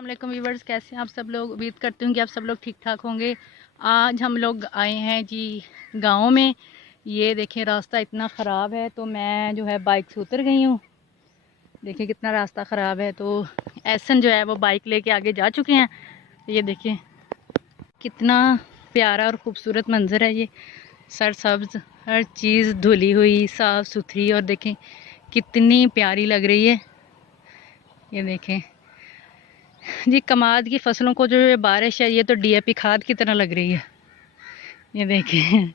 अस्सलाम वालेकुम व्यूवर्स, कैसे हैं आप सब लोग। उम्मीद करती हूँ कि आप सब लोग ठीक ठाक होंगे। आज हम लोग आए हैं जी गांव में। ये देखें रास्ता इतना ख़राब है तो मैं जो है बाइक से उतर गई हूँ। देखिए कितना रास्ता ख़राब है। तो एहसन जो है वो बाइक लेके आगे जा चुके हैं। ये देखिए कितना प्यारा और ख़ूबसूरत मंज़र है। ये सरसब्ज़, हर चीज़ धुली हुई साफ़ सुथरी, और देखें कितनी प्यारी लग रही है। ये देखें जी कमाद की फसलों को जो ये बारिश है, ये तो डीएपी खाद की तरह लग रही है। ये देखिए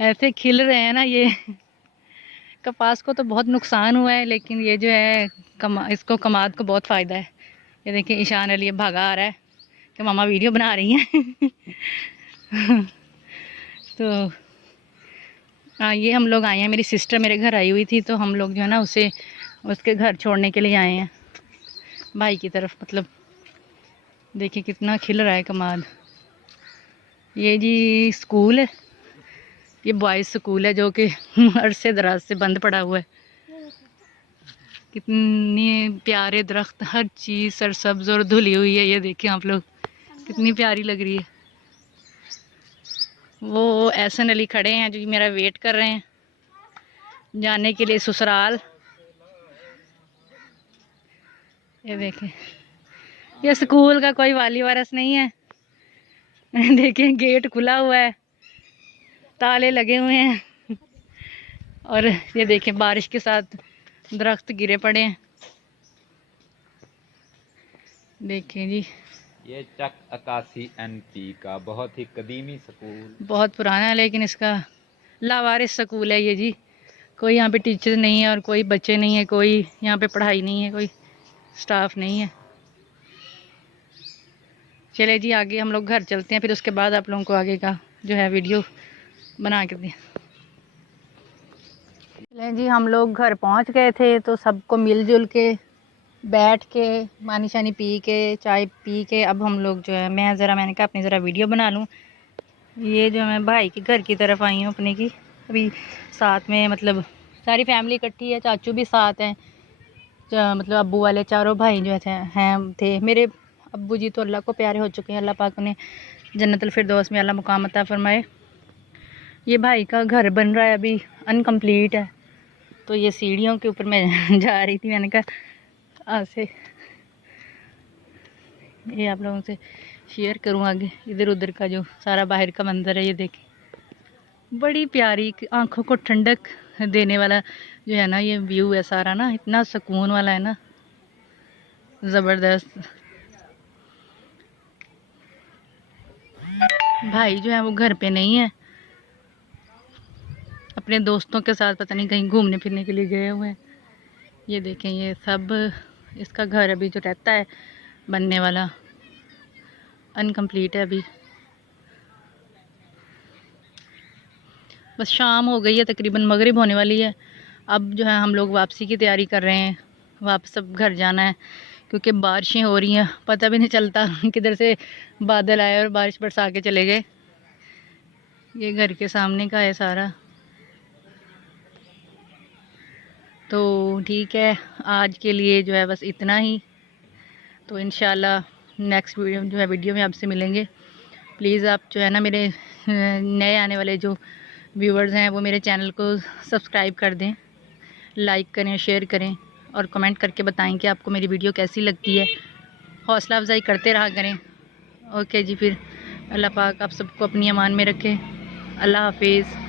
ऐसे खिल रहे हैं ना। ये कपास को तो बहुत नुकसान हुआ है, लेकिन ये जो है इसको कमाद को बहुत फ़ायदा है। ये देखिए ईशान अली भागा आ रहा है कि मामा वीडियो बना रही हैं। तो ये हम लोग आए हैं, मेरी सिस्टर मेरे घर आई हुई थी, तो हम लोग जो है ना उसे उसके घर छोड़ने के लिए आए हैं, भाई की तरफ मतलब। देखिए कितना खिल रहा है कमाद। ये जी स्कूल है, ये बॉयज़ स्कूल है जो कि अरसे दराज से बंद पड़ा हुआ है। कितने प्यारे दरख्त, हर चीज़ सरसब्ज और धुली हुई है। ये देखिए आप लोग कितनी प्यारी लग रही है। वो एहसन अली खड़े हैं जो मेरा वेट कर रहे हैं जाने के लिए ससुराल। ये देखें ये स्कूल का कोई वाली वारस नहीं है। देखिए गेट खुला हुआ है, ताले लगे हुए हैं, और ये देखें बारिश के साथ दरख्त गिरे पड़े हैं। देखें जी ये चक 81 NP का बहुत ही कदीमी स्कूल, बहुत पुराना है, लेकिन इसका लावारिस स्कूल है ये जी। कोई यहाँ पे टीचर नहीं है और कोई बच्चे नहीं है, कोई यहाँ पे पढ़ाई नहीं है, कोई स्टाफ नहीं है। चले जी आगे हम लोग घर चलते हैं, फिर उसके बाद आप लोगों को आगे का जो है वीडियो बना के दें। चले जी हम लोग घर पहुंच गए थे, तो सबको मिलजुल के बैठ के पानी शानी पी के चाय पी के अब हम लोग जो है मैंने कहा अपनी ज़रा वीडियो बना लूँ। ये जो मैं भाई के घर की तरफ आई हूँ अपने की, अभी साथ में मतलब सारी फैमिली इकट्ठी है, चाचू भी साथ हैं, मतलब अब्बू वाले चारों भाई जो थे मेरे अब्बू जी तो अल्लाह को प्यारे हो चुके हैं। अल्लाह पाक उन्हें जन्नतुल फिरदौस में अल्लाह मुकाम अता फरमाए। ये भाई का घर बन रहा है, अभी अनकम्प्लीट है, तो ये सीढ़ियों के ऊपर मैं जा रही थी। मैंने कहा ऐसे ये आप लोगों से शेयर करूँ आगे इधर उधर का जो सारा बाहर का मंजर है। ये देखें बड़ी प्यारी आंखों को ठंडक देने वाला जो है ना ये व्यू है सारा ना, इतना सुकून वाला है ना, ज़बरदस्त। भाई जो है वो घर पे नहीं है, अपने दोस्तों के साथ पता नहीं कहीं घूमने फिरने के लिए गए हुए हैं। ये देखें ये सब इसका घर अभी जो रहता है बनने वाला अनकम्प्लीट है अभी। बस शाम हो गई है, तकरीबन मगरिब होने वाली है। अब जो है हम लोग वापसी की तैयारी कर रहे हैं, वापस अब घर जाना है, क्योंकि बारिशें हो रही हैं, पता भी नहीं चलता किधर से बादल आए और बारिश बरसा के चले गए। ये घर के सामने का है सारा। तो ठीक है आज के लिए जो है बस इतना ही। तो इंशाल्लाह नेक्स्ट वीडियो में आपसे मिलेंगे। प्लीज़ आप जो है ना मेरे नए आने वाले जो व्यूवर्स हैं वो मेरे चैनल को सब्सक्राइब कर दें, लाइक करें, शेयर करें, और कमेंट करके बताएं कि आपको मेरी वीडियो कैसी लगती है। हौसला अफजाई करते रहा करें। ओके जी, फिर अल्लाह पाक आप सबको अपनी अमान में रखे। अल्लाह हाफिज़।